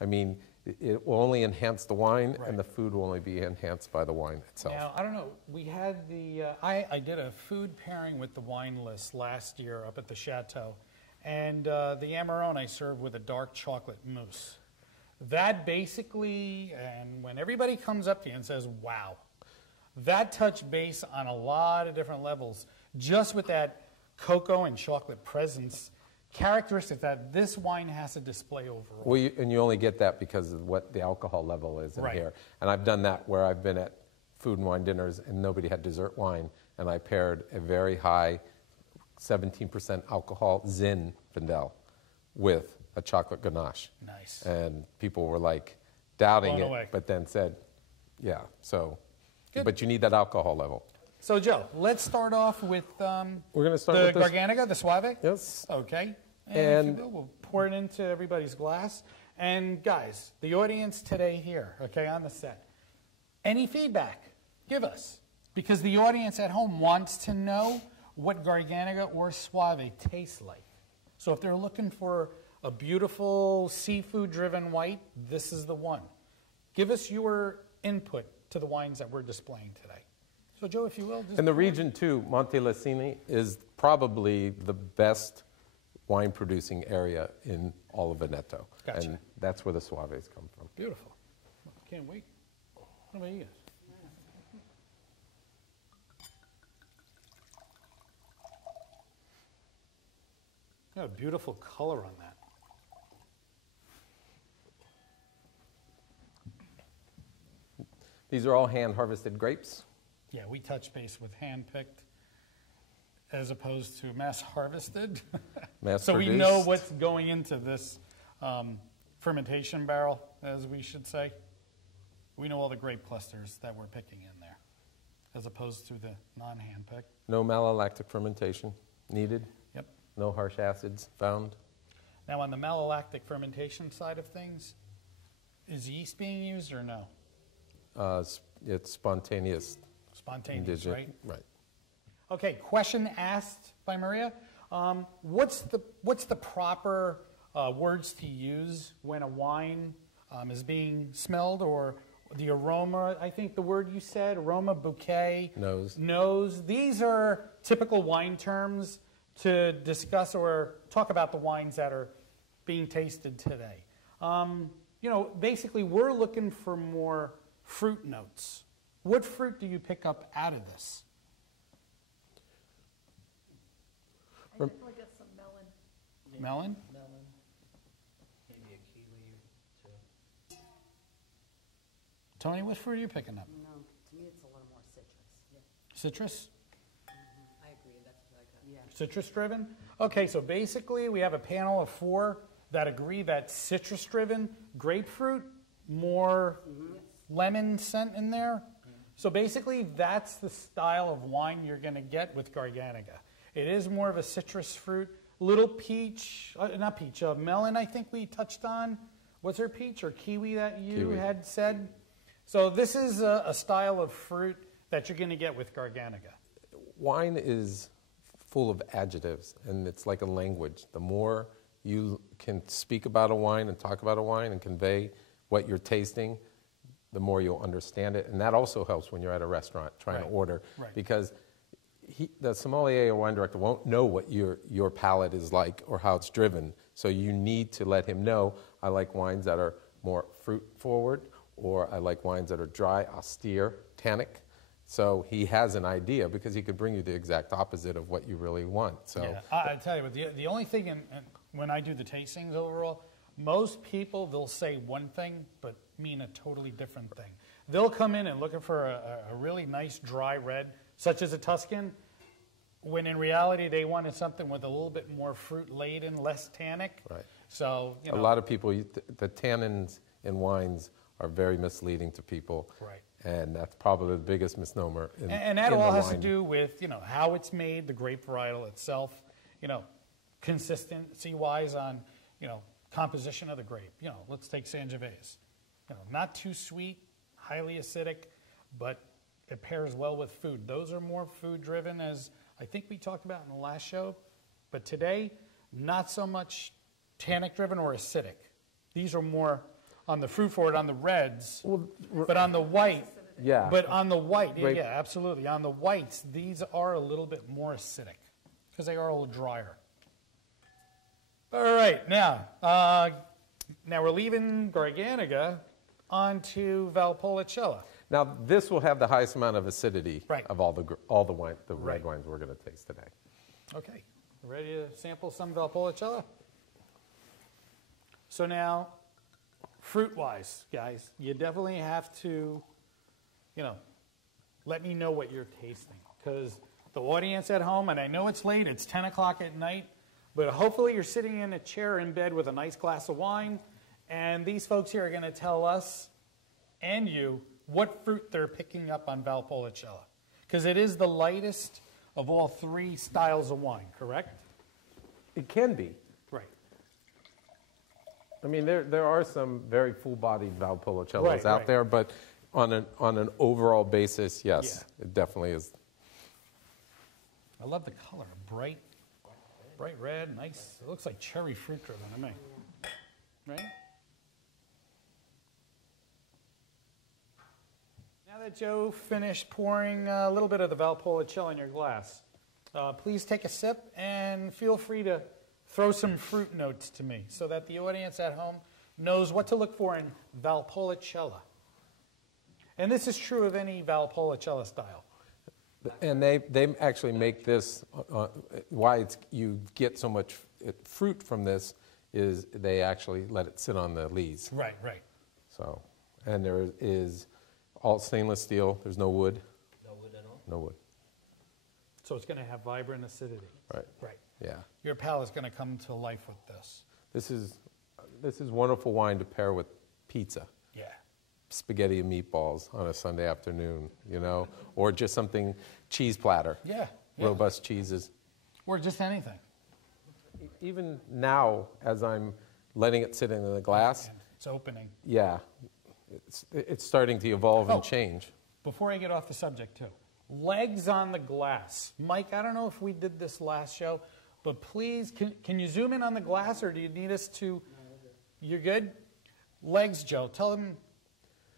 I mean, it will only enhance the wine, Right. and the food will only be enhanced by the wine itself. Now, I don't know, we had the, I did a food pairing with the wine list last year up at the Chateau, and the Amarone I served with a dark chocolate mousse. That basically, and when everybody comes up to you and says, wow, that touched base on a lot of different levels, just with that cocoa and chocolate presence, characteristics that this wine has to display overall. Well, and you only get that because of what the alcohol level is in Right. here. And I've done that where I've been at food and wine dinners and nobody had dessert wine, and I paired a very high 17% alcohol Zinfandel with a chocolate ganache. Nice. And people were like doubting Blown it, away. but then said, yeah, so, Good. but you need that alcohol level. So, Joe, let's start off with We're going to start the with this. Garganega, the Suave. Yes. Okay. And- if you will, we'll pour it into everybody's glass. And guys, the audience today here, okay, on the set, any feedback, give us. Because the audience at home wants to know what Garganega or Suave tastes like. So if they're looking for a beautiful seafood-driven white, this is the one. Give us your input to the wines that we're displaying today. So, Joe, if you will. Just In the region, too, Montelesini is probably the best wine-producing area in all of Veneto. Gotcha. And that's where the Suaves come from. Beautiful. Can't wait. What about you guys? Got a beautiful color on that. These are all hand-harvested grapes. Yeah, we touch base with hand-picked as opposed to mass-harvested. So we know Mass-produced. what's going into this fermentation barrel, as we should say. We know all the grape clusters that we're picking in there, as opposed to the non-hand-picked. No malolactic fermentation needed. Yep. No harsh acids found. Now, on the malolactic fermentation side of things, is yeast being used or no? It's spontaneous. Spontaneous, indigenous. right? Right. Okay, question asked by Maria. What's the proper words to use when a wine is being smelled, or the aroma? I think the word you said, aroma, bouquet, nose. These are typical wine terms to discuss or talk about the wines that are being tasted today. Basically, we're looking for more fruit notes. What fruit do you pick up out of this? I definitely get some melon. Melon? Melon, maybe a kiwi or two. Tony, what fruit are you picking up? No, to me it's a little more citrus. Citrus? I agree, that's what I got. Yeah. Citrus driven? Okay, so basically we have a panel of 4 that agree that citrus driven, grapefruit, more lemon scent in there. So basically that's the style of wine you're going to get with Garganega. It is more of a citrus fruit, little peach, melon I think we touched on. Was there peach or kiwi that you had said? So this is a style of fruit that you're going to get with Garganega. Wine is full of adjectives, and it's like a language. The more you can speak about a wine and talk about a wine and convey what you're tasting, the more you'll understand it. And that also helps when you're at a restaurant trying to order, because the sommelier or wine director won't know what your palate is like or how it's driven. So you need to let him know, I like wines that are more fruit forward, or I like wines that are dry, austere, tannic. So he has an idea, because he could bring you the exact opposite of what you really want. So yeah, I tell you what, the only thing, when I do the tastings overall, most people, they'll say one thing, but mean a totally different thing. They'll come in and looking for a really nice dry red, such as a Tuscan, when in reality they wanted something with a little bit more fruit laden, less tannic. Right. So, a lot of people, the tannins in wines are very misleading to people. Right. And that's probably the biggest misnomer in And that in all the has wine. to do with, how it's made, the grape varietal itself, consistency-wise on, composition of the grape. Let's take Sangiovese. Not too sweet, highly acidic, but it pairs well with food. Those are more food-driven, as I think we talked about in the last show. But today, not so much tannic-driven or acidic. These are more on the fruit forward on the reds, but on the white, Yeah. but on the white, Grape- yeah, absolutely. On the whites, these are a little bit more acidic because they are a little drier. All right, now we're leaving Garganega onto Valpolicella. Now, this will have the highest amount of acidity Right. of all the wine, the red Right. wines we're going to taste today. Okay, ready to sample some Valpolicella? So now, fruit-wise, guys, you definitely have to, let me know what you're tasting. Because the audience at home, and I know it's late, it's 10 o'clock at night, but hopefully you're sitting in a chair in bed with a nice glass of wine, and these folks here are going to tell us and you what fruit they're picking up on Valpolicella. Because it is the lightest of all three styles of wine, correct? It can be. Right. I mean, there are some very full-bodied Valpolicellas Right, out right. there, but on an overall basis, yes, it definitely is. I love the color, bright red, nice. It looks like cherry fruit driven to me. Right? Now that Joe finished pouring a little bit of the Valpolicella in your glass, please take a sip and feel free to throw some fruit notes to me so that the audience at home knows what to look for in Valpolicella. And this is true of any Valpolicella style. And they actually make this, why you get so much fruit from this is they actually let it sit on the lees. Right. So, and there is all stainless steel. There's no wood. No wood at all? No wood. So it's going to have vibrant acidity. Right. Right. Yeah. Your palate's going to come to life with this. This is wonderful wine to pair with pizza. Yeah. Spaghetti and meatballs on a Sunday afternoon, or just something cheese platter. Yeah. Robust cheeses. Or just anything. Even now, as I'm letting it sit in the glass, And it's opening. yeah, it's starting to evolve Oh. and change. Before I get off the subject, too, legs on the glass. Mike, I don't know if we did this last show, but please, can you zoom in on the glass, or do you need us to? You're good? Legs, Joe. Tell them,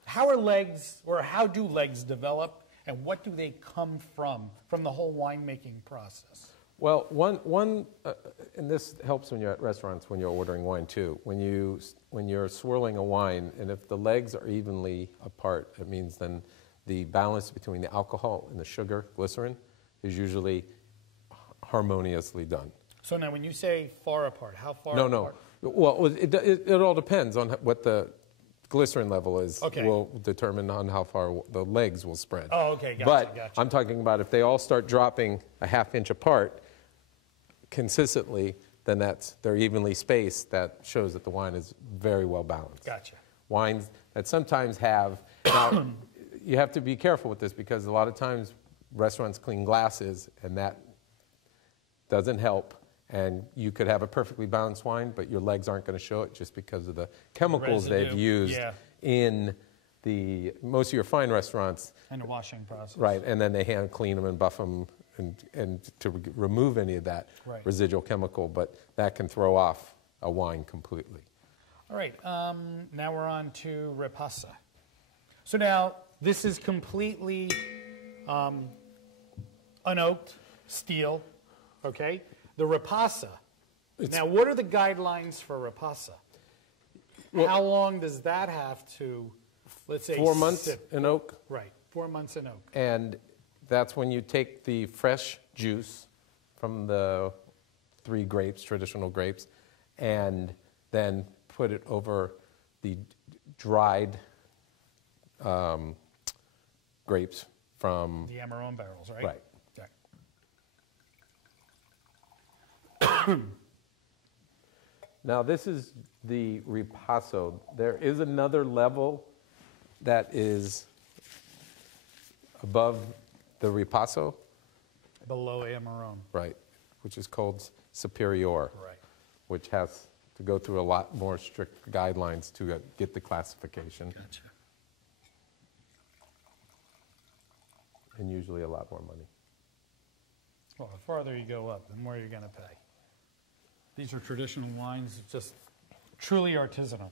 how are legs, or how do legs develop, and what do they come from the whole winemaking process? Well, one and this helps when you're at restaurants when you're ordering wine too. When you're swirling a wine, and if the legs are evenly apart, it means then the balance between the alcohol and the sugar, glycerin, is usually harmoniously done. So now, when you say far apart, how far No. apart? Well, it all depends on what the glycerin level is. Okay. Will determine on how far the legs will spread. Oh, okay, gotcha, But gotcha. I'm talking about if they all start dropping a half inch apart consistently, then they're evenly spaced. That shows that the wine is very well balanced. Gotcha. Wines that sometimes have, now you have to be careful with this because a lot of times restaurants clean glasses and that doesn't help. And you could have a perfectly balanced wine, but your legs aren't going to show it just because of the chemicals they've Residue, used yeah. in most of your fine restaurants. And the washing process. Right, and then they hand clean them and buff them and to remove any of that Right. residual chemical, but that can throw off a wine completely. All right, now we're on to Ripasso. So now, this is completely unoaked steel, okay? The Ripasso. Now, what are the guidelines for Ripasso? Well- How long does that have to, let's say, 4 months sit? in oak, Right, 4 months in oak. and that's when you take the fresh juice from the 3 grapes, traditional grapes, and then put it over the dried grapes from, The Amarone barrels, right? Right. Okay. Now this is the Ripasso. There is another level that is above the Ripasso, Below Amarone. right, which is called Superior, Right. which has to go through a lot more strict guidelines to get the classification, Gotcha. and usually a lot more money. Well, the farther you go up, the more you're going to pay. These are traditional wines, just truly artisanal.